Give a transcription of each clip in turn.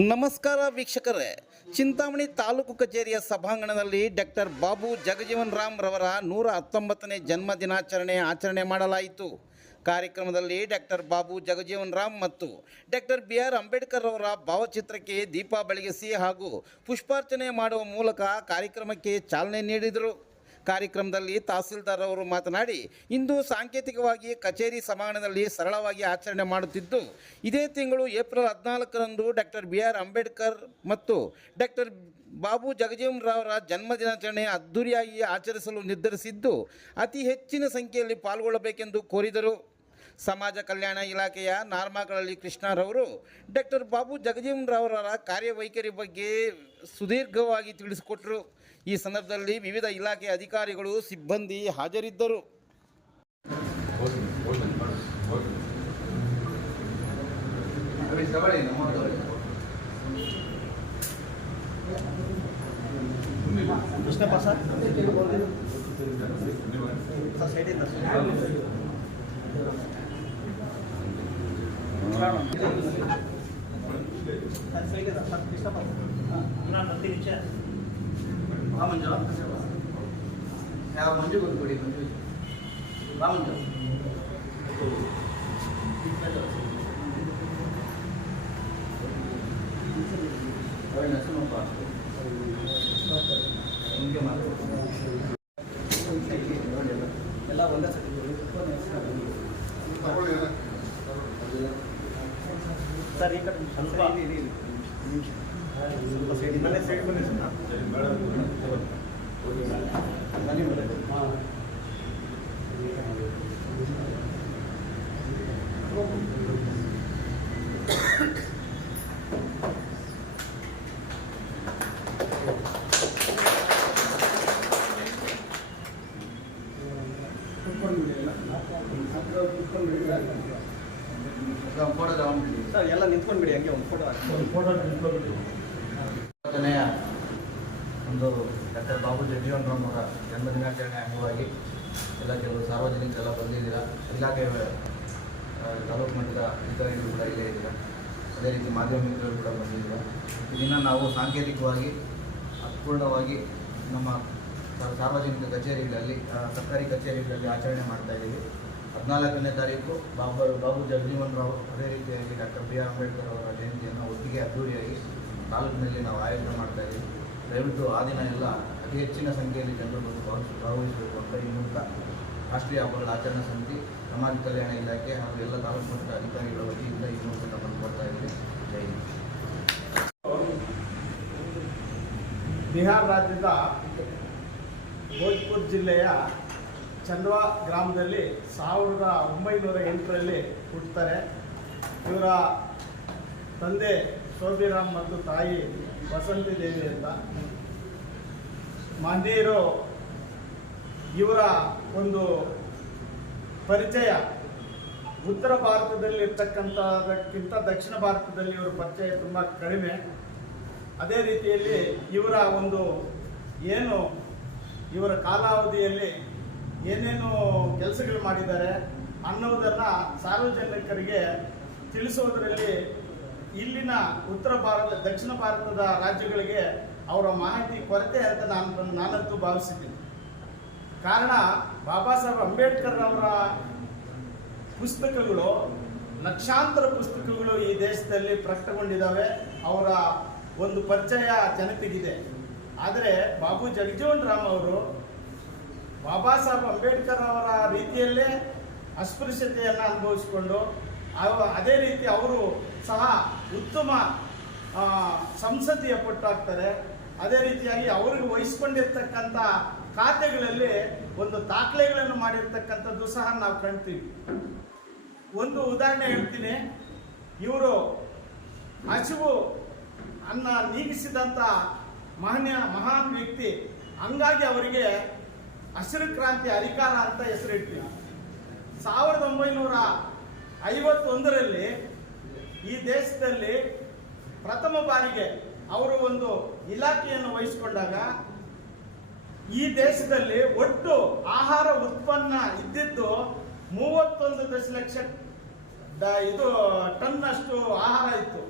ನಮಸ್ಕಾರ ವೀಕ್ಷಕರೇ, ಚಿಂತಾಮಣಿ ತಾಲೂಕು ಕಚೇರಿಯ ಸಭಾಂಗಣದಲ್ಲಿ ಡಾಕ್ಟರ್ ಬಾಬು ಜಗಜೀವನ್ ರಾಮ್ ರವರ 119ನೇ ಜನ್ಮ ದಿನಾಚರಣೆ ಆಚರಣೆ ಮಾಡಲಾಯಿತು. ಕಾರ್ಯಕ್ರಮದಲ್ಲಿ ಡಾಕ್ಟರ್ ಬಾಬು ಜಗಜೀವನ್ ರಾಮ್ ಮತ್ತು ಡಾಕ್ಟರ್ BR ಅಂಬೇಡ್ಕರ್ ಅವರ ಭಾವಚಿತ್ರಕ್ಕೆ ದೀಪ ಬೆಳಗಿಸಿ ಹಾಗೂ ಪುಷ್ಪಾರ್ಚನೆ ಮಾಡುವ ಮೂಲಕ ಕಾರ್ಯಕ್ರಮಕ್ಕೆ ಚಾಲನೆ ನೀಡಿದರು. ಕಾರ್ಯಕ್ರಮದಲ್ಲಿ ತಹಸೀಲ್ದಾರ್ ಅವರು ಮಾತನಾಡಿ, ಇಂದು ಸಾಂಕೇತಿಕವಾಗಿ ಕಚೇರಿ ಸಭಾಂಗಣದಲ್ಲಿ ಸರಳವಾಗಿ ಆಚರಣೆ ಮಾಡುತ್ತಿದ್ದು, ಇದೇ ತಿಂಗಳು ಏಪ್ರಿಲ್ 14ರಂದು ಡಾಕ್ಟರ್ BR ಅಂಬೇಡ್ಕರ್ ಮತ್ತು ಡಾಕ್ಟರ್ ಬಾಬು ಜಗಜೀವನ್ ರಾವ್ರ ಜನ್ಮದಿನಾಚರಣೆ ಅದ್ದೂರಿಯಾಗಿ ಆಚರಿಸಲು ನಿರ್ಧರಿಸಿದ್ದು, ಅತಿ ಹೆಚ್ಚಿನ ಸಂಖ್ಯೆಯಲ್ಲಿ ಪಾಲ್ಗೊಳ್ಳಬೇಕೆಂದು ಕೋರಿದರು. ಸಮಾಜ ಕಲ್ಯಾಣ ಇಲಾಖೆಯ ನಾರ್ಮಾಕಳಲ್ಲಿ ಕೃಷ್ಣರವರು ಡಾಕ್ಟರ್ ಬಾಬು ಜಗಜೀವನ್ ರಾವ್ರ ಕಾರ್ಯವೈಖರಿ ಬಗ್ಗೆ ಸುದೀರ್ಘವಾಗಿ ತಿಳಿಸಿಕೊಟ್ಟರು. ಈ ಸಂದರ್ಭದಲ್ಲಿ ವಿವಿಧ ಇಲಾಖೆಯ ಅಧಿಕಾರಿಗಳು, ಸಿಬ್ಬಂದಿ ಹಾಜರಿದ್ದರು. ಮಂಜು ಯಾವ ಮಂಜು ಕೊಡಿ ಮಂಜು ಮಂಜು ನರಸಿಂಹಪ್ಪ ಹಿಂಗೆ ಎಲ್ಲ ಒಂದೇ ಸತಿ ಸರ್ ಈ ಕಡೆ ಸ್ವಲ್ಪ ಸೈಡ್ ಬನ್ನಿ ಸರ್ ಎಲ್ಲ ನಿಂತ್ಕೊಂಡು ಬಿಡಿ, ಹಂಗೆ ಒಂದು ಫೋಟೋ ನಿಂತ್ಕೊಂಡ್ಬಿಡಿ. ಒಂದು ಡಾಕ್ಟರ್ ಬಾಬು ಜಗಜೀವನ್ ರಾಮ್ ಅವರ ಜನ್ಮದಿನಾಚರಣೆ ಅಂಗವಾಗಿ ಎಲ್ಲ ಕೆಲವು ಸಾರ್ವಜನಿಕರೆಲ್ಲ ಬಂದಿದ್ದೀರಾ. ಇಲಾಖೆ ತಾಲೂಕು ಮಟ್ಟದ ಅಧಿಕಾರಿಗಳು ಕೂಡ ಇಲ್ಲೇ ಇದ್ದೀರಾ. ಅದೇ ರೀತಿ ಮಾಧ್ಯಮ ಮಿತ್ರರು ಕೂಡ ಬಂದಿದ್ದೀರಾ. ಇದನ್ನು ನಾವು ಸಾಂಕೇತಿಕವಾಗಿ ಅಪೂರ್ಣವಾಗಿ ನಮ್ಮ ಸಾರ್ವಜನಿಕ ಕಚೇರಿಗಳಲ್ಲಿ, ಸರ್ಕಾರಿ ಕಚೇರಿಗಳಲ್ಲಿ ಆಚರಣೆ ಮಾಡ್ತಾಯಿದ್ದೀವಿ. 14ನೇ ತಾರೀಕು ಬಾಬು ಜಗಜೀವನ್ ರಾವ್, ಅದೇ ರೀತಿಯಾಗಿ ಡಾಕ್ಟರ್ BR ಅಂಬೇಡ್ಕರ್ ಅವರ ಜಯಂತಿಯನ್ನು ಒಟ್ಟಿಗೆ ಅದ್ದೂರಿಯಾಗಿ ತಾಲೂಕಿನಲ್ಲಿ ನಾವು ಆಯೋಜನೆ ಮಾಡ್ತಾಯಿದ್ದೀವಿ. ದಯವಿಟ್ಟು ಆ ದಿನ ಎಲ್ಲ ಅತಿ ಹೆಚ್ಚಿನ ಸಂಖ್ಯೆಯಲ್ಲಿ ಜನರು ಬಂದು ಭಾಗವಹಿಸಬೇಕು ಅಂತ ಈ ಮೂಲಕ ರಾಷ್ಟ್ರೀಯ ಹಬ್ಬಗಳ ಆಚರಣಾ ಸಮಿತಿ, ಸಮಾಜ ಕಲ್ಯಾಣ ಇಲಾಖೆ ಹಾಗೂ ಎಲ್ಲ ತಾಲೂಕು ಮಟ್ಟದ ಅಧಿಕಾರಿಗಳ ವತಿಯಿಂದ ಈ ಮೂಲಕ ನಮ್ಮನ್ನು ಕೊಡ್ತಾ ಇದ್ದೀವಿ. ಜೈ ಹಿಂದ್. ಬಿಹಾರ ರಾಜ್ಯದ ಭೋಜ್ಪುರ್ ಜಿಲ್ಲೆಯ ಚಂದ್ವಾ ಗ್ರಾಮದಲ್ಲಿ 1908ರಲ್ಲಿ ಹುಟ್ಟುತ್ತಾರೆ. ಇವರ ತಂದೆ ಶೋಭಿರಾಮ್ ಮತ್ತು ತಾಯಿ ವಸಂತಿ ದೇವಿ ಅಂತ. ಮಹನೀಯರು ಇವರ ಒಂದು ಪರಿಚಯ ಉತ್ತರ ಭಾರತದಲ್ಲಿ ಇರ್ತಕ್ಕಂಥದಕ್ಕಿಂತ ದಕ್ಷಿಣ ಭಾರತದಲ್ಲಿ ಇವರ ಪರಿಚಯ ತುಂಬ ಕಡಿಮೆ. ಅದೇ ರೀತಿಯಲ್ಲಿ ಇವರ ಒಂದು ಏನು ಇವರ ಕಾಲಾವಧಿಯಲ್ಲಿ ಏನೇನು ಕೆಲಸಗಳು ಮಾಡಿದ್ದಾರೆ ಅನ್ನೋದನ್ನು ಸಾರ್ವಜನಿಕರಿಗೆ ತಿಳಿಸೋದರಲ್ಲಿ ಇಲ್ಲಿನ ಉತ್ತರ ಭಾರತ, ದಕ್ಷಿಣ ಭಾರತದ ರಾಜ್ಯಗಳಿಗೆ ಅವರ ಮಾಹಿತಿ ಕೊರತೆ ಅಂತ ನಾನಂತೂ ಭಾವಿಸಿದ್ದೀನಿ. ಕಾರಣ, ಬಾಬಾ ಸಾಹೇಬ್ ಅಂಬೇಡ್ಕರ್ ಅವರ ಪುಸ್ತಕಗಳು, ಲಕ್ಷಾಂತರ ಪುಸ್ತಕಗಳು ಈ ದೇಶದಲ್ಲಿ ಪ್ರಕಟಗೊಂಡಿದ್ದಾವೆ. ಅವರ ಒಂದು ಪರಿಚಯ ಜನತೆಗಿದೆ. ಆದರೆ ಬಾಬು ಜಗಜೀವನ್ ರಾಮ್ ಅವರು ಬಾಬಾ ಸಾಹೇಬ್ ಅಂಬೇಡ್ಕರ್ ಅವರ ರೀತಿಯಲ್ಲೇ ಅಸ್ಪೃಶ್ಯತೆಯನ್ನು ಅನುಭವಿಸಿಕೊಂಡು, ಅದೇ ರೀತಿ ಅವರು ಸಹ ಉತ್ತಮ ಸಂಸದೀಯ ಪಟ್ಟಾಗ್ತಾರೆ. ಅದೇ ರೀತಿಯಾಗಿ ಅವರಿಗೆ ವಹಿಸ್ಕೊಂಡಿರ್ತಕ್ಕಂಥ ಖಾತೆಗಳಲ್ಲಿ ಒಂದು ದಾಖಲೆಗಳನ್ನು ಮಾಡಿರ್ತಕ್ಕಂಥದ್ದು ಸಹ ನಾವು ಕಾಣ್ತೀವಿ. ಒಂದು ಉದಾಹರಣೆ ಹೇಳ್ತೀನಿ. ಇವರು ಹಸಿವು ಅನ್ನ ನೀಗಿಸಿದಂಥ ಮಹಾನ್ ವ್ಯಕ್ತಿ. ಹಂಗಾಗಿ ಅವರಿಗೆ ಹಸಿರು ಕ್ರಾಂತಿ ಹರಿಕಾರ ಅಂತ ಹೆಸರಿಡ್ತೀವಿ. 1951ರಲ್ಲಿ ಈ ದೇಶದಲ್ಲಿ ಪ್ರಥಮ ಬಾರಿಗೆ ಅವರು ಒಂದು ಇಲಾಖೆಯನ್ನು ವಹಿಸಿಕೊಂಡಾಗ ಈ ದೇಶದಲ್ಲಿ ಒಟ್ಟು ಆಹಾರ ಉತ್ಪನ್ನ ಇದ್ದಿದ್ದು 31 ದಶಲಕ್ಷ ಇದು ಟನ್ ಅಷ್ಟು ಆಹಾರ ಇತ್ತು.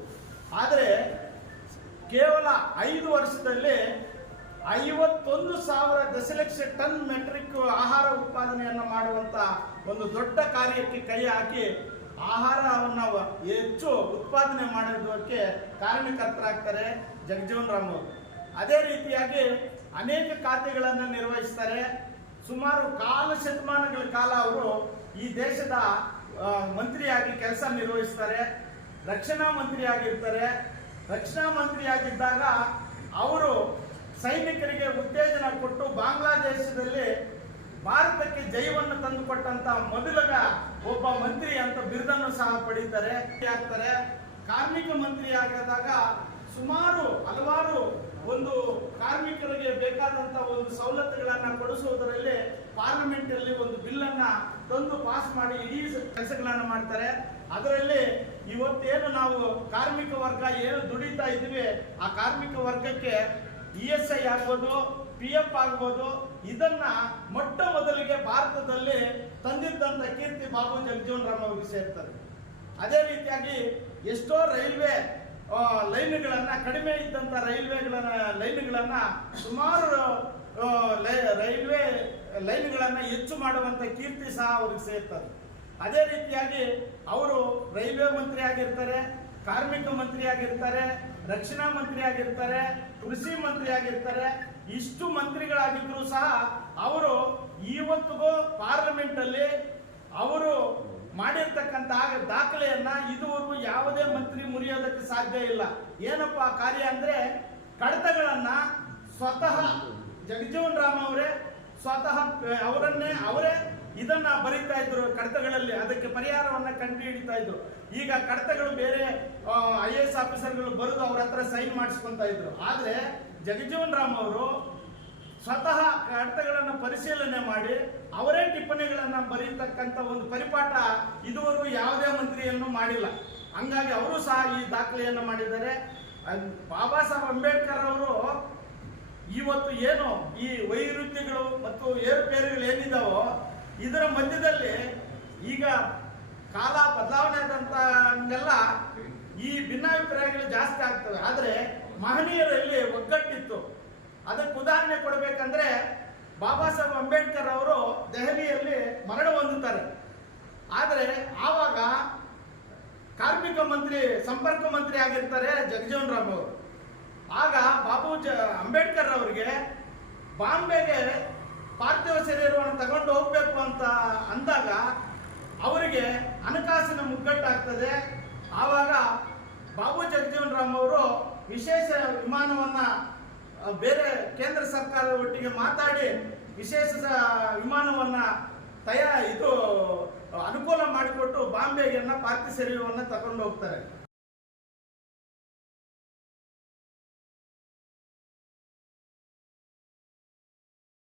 ಆದರೆ ಕೇವಲ 5 ವರ್ಷದಲ್ಲಿ 51,000 ದಶಲಕ್ಷ ಟನ್ ಮೆಟ್ರಿಕ್ ಆಹಾರ ಉತ್ಪಾದನೆಯನ್ನು ಮಾಡುವಂತ ಒಂದು ದೊಡ್ಡ ಕಾರ್ಯಕ್ಕೆ ಕೈ ಹಾಕಿ ಆಹಾರವನ್ನು ಹೆಚ್ಚು ಉತ್ಪಾದನೆ ಮಾಡೋದಕ್ಕೆ ಕಾರಣಕರ್ತರಾಗ್ತಾರೆ ಜಗಜೀವನ್ ರಾಮ್ ಅವರು. ಅದೇ ರೀತಿಯಾಗಿ ಅನೇಕ ಖಾತೆಗಳನ್ನು ನಿರ್ವಹಿಸ್ತಾರೆ. ಸುಮಾರು ಕಾಲ ಶತಮಾನಗಳ ಕಾಲ ಅವರು ಈ ದೇಶದ ಮಂತ್ರಿಯಾಗಿ ಕೆಲಸ ನಿರ್ವಹಿಸ್ತಾರೆ. ರಕ್ಷಣಾ ಮಂತ್ರಿ ಆಗಿರ್ತಾರೆ. ರಕ್ಷಣಾ ಮಂತ್ರಿಯಾಗಿದ್ದಾಗ ಅವರು ಸೈನಿಕರಿಗೆ ಉತ್ತೇಜನ ಕೊಟ್ಟು ಬಾಂಗ್ಲಾದೇಶದಲ್ಲಿ ಭಾರತಕ್ಕೆ ಜಯವನ್ನು ತಂದುಕೊಟ್ಟಂತ ಮೊದಲ ಒಬ್ಬ ಮಂತ್ರಿ ಅಂತ ಬಿರುದನ್ನು ಸಹ ಪಡೀತಾರೆ. ಕಾರ್ಮಿಕ ಮಂತ್ರಿ ಆಗಿದಾಗ ಸುಮಾರು ಹಲವಾರು ಒಂದು ಕಾರ್ಮಿಕರಿಗೆ ಬೇಕಾದಂತ ಒಂದು ಸವಲತ್ತುಗಳನ್ನ ಕೊಡಿಸುವುದರಲ್ಲಿ ಪಾರ್ಲಿಮೆಂಟ್ ಅಲ್ಲಿ ಒಂದು ಬಿಲ್ ಅನ್ನ ತಂದು ಪಾಸ್ ಮಾಡಿ ಈ ಕೆಲಸಗಳನ್ನ ಮಾಡ್ತಾರೆ. ಅದರಲ್ಲಿ ಇವತ್ತೇನು ನಾವು ಕಾರ್ಮಿಕ ವರ್ಗ ಏನು ದುಡಿತಾ ಇದ್ದೀವಿ ಆ ಕಾರ್ಮಿಕ ವರ್ಗಕ್ಕೆ ESI ಆಗ್ಬೋದು, PF ಆಗ್ಬೋದು, ಇದನ್ನ ಮೊಟ್ಟ ಮೊದಲಿಗೆ ಭಾರತದಲ್ಲಿ ತಂದಿದ್ದಂತ ಕೀರ್ತಿ ಬಾಬು ಜಗಜೀವನ್ ರಾಮ್ ಅವರಿಗೆ ಸೇರ್ತಾರೆ. ಅದೇ ರೀತಿಯಾಗಿ ಎಷ್ಟೋ ರೈಲ್ವೆ ಲೈನ್ಗಳನ್ನ ಕಡಿಮೆ ಇದ್ದಂತ ಲೈನ್ಗಳನ್ನ ಸುಮಾರು ರೈಲ್ವೆ ಲೈನ್ಗಳನ್ನ ಹೆಚ್ಚು ಮಾಡುವಂತ ಕೀರ್ತಿ ಸಹ ಅವ್ರಿಗೆ ಸೇರ್ತಾರೆ. ಅದೇ ರೀತಿಯಾಗಿ ಅವರು ರೈಲ್ವೆ ಮಂತ್ರಿ ಆಗಿರ್ತಾರೆ, ಕಾರ್ಮಿಕ ಮಂತ್ರಿ ಆಗಿರ್ತಾರೆ, ರಕ್ಷಣಾ ಮಂತ್ರಿ ಆಗಿರ್ತಾರೆ, ಕೃಷಿ ಮಂತ್ರಿ ಆಗಿರ್ತಾರೆ. ಇಷ್ಟು ಮಂತ್ರಿಗಳಾಗಿದ್ರು ಸಹ ಅವರು ಇವತ್ತಿಗೂ ಪಾರ್ಲಿಮೆಂಟ್ ಅಲ್ಲಿ ಅವರು ಮಾಡಿರ್ತಕ್ಕಂಥ ದಾಖಲೆಯನ್ನ ಇದುವರೆಗೂ ಯಾವುದೇ ಮಂತ್ರಿ ಮುರಿಯೋದಕ್ಕೆ ಸಾಧ್ಯ ಇಲ್ಲ. ಏನಪ್ಪಾ ಕಾರ್ಯ ಅಂದ್ರೆ ಕಡತಗಳನ್ನ ಸ್ವತಃ ಜಗಜೀವನ್ ರಾಮ್ ಅವರೇ ಸ್ವತಃ ಅವರೇ ಇದನ್ನ ಬರೀತಾ ಇದ್ರು ಕಡತಗಳಲ್ಲಿ, ಅದಕ್ಕೆ ಪರಿಹಾರವನ್ನ ಕಂಡು ಹಿಡಿತಾ ಇದ್ರು. ಈಗ ಕಡತಗಳು ಬೇರೆ IAS ಆಫೀಸರ್ಗಳು ಬರೆದು ಅವ್ರ ಹತ್ರ ಸೈನ್ ಮಾಡಿಸ್ಕೊಂತ ಇದ್ರು. ಆದ್ರೆ ಜಗಜೀವನ್ ರಾಮ್ ಅವರು ಸ್ವತಃ ಕಡತಗಳನ್ನು ಪರಿಶೀಲನೆ ಮಾಡಿ ಅವರೇ ಟಿಪ್ಪಣಿಗಳನ್ನ ಬರೀತಕ್ಕಂಥ ಒಂದು ಪರಿಪಾಠ ಇದುವರೆಗೂ ಯಾವುದೇ ಮಂತ್ರಿಯನ್ನು ಮಾಡಿಲ್ಲ. ಹಂಗಾಗಿ ಅವರು ಸಹ ಈ ದಾಖಲೆಯನ್ನು ಮಾಡಿದ್ದಾರೆ. ಬಾಬಾ ಸಾಹೇಬ್ ಅಂಬೇಡ್ಕರ್ ಅವರು ಇವತ್ತು ಏನು ಈ ವೈರುಧ್ಯಗಳು ಮತ್ತು ಏರುಪೇರುಗಳು ಏನಿದಾವೋ ಇದರ ಮಧ್ಯದಲ್ಲಿ ಈಗ ಕಾಲ ಬದಲಾವಣೆ ಆದಂತೆಲ್ಲ ಈ ಭಿನ್ನಾಭಿಪ್ರಾಯಗಳು ಜಾಸ್ತಿ ಆಗ್ತವೆ. ಆದರೆ ಮಹನೀಯರಲ್ಲಿ ಒಗ್ಗಟ್ಟಿತ್ತು. ಅದಕ್ಕೆ ಉದಾಹರಣೆ ಕೊಡಬೇಕಂದ್ರೆ ಬಾಬಾ ಸಾಹೇಬ್ ಅಂಬೇಡ್ಕರ್ ಅವರು ದೆಹಲಿಯಲ್ಲಿ ಮರಣ ಹೊಂದುತ್ತಾರೆ. ಆದರೆ ಆವಾಗ ಕಾರ್ಮಿಕ ಮಂತ್ರಿ ಸಂಪರ್ಕ ಮಂತ್ರಿ ಆಗಿರ್ತಾರೆ ಜಗಜೀವನ್ ರಾಮ್ ಅವರು. ಆಗ ಅಂಬೇಡ್ಕರ್ ಅವರಿಗೆ ಬಾಂಬೆಗೆ ಪಾರ್ಥಿವ ಶರೀರವನ್ನು ತಗೊಂಡು ಹೋಗ್ಬೇಕು ಅಂತ ಅಂದಾಗ ಅವರಿಗೆ ಹಣಕಾಸಿನ ಮುಗ್ಗಟ್ಟಾಗ್ತದೆ. ಆವಾಗ ಬಾಬು ಜಗಜೀವನ್ ರಾಮ್ ಅವರು ವಿಶೇಷ ವಿಮಾನವನ್ನ ಬೇರೆ ಕೇಂದ್ರ ಸರ್ಕಾರದ ಒಟ್ಟಿಗೆ ಮಾತಾಡಿ ವಿಶೇಷ ವಿಮಾನವನ್ನ ಅನುಕೂಲ ಮಾಡಿಕೊಟ್ಟು ಬಾಂಬೆಗೆ ಪಾರ್ಥಿವ ಶರೀರವನ್ನು ತಗೊಂಡು ಹೋಗ್ತಾರೆ.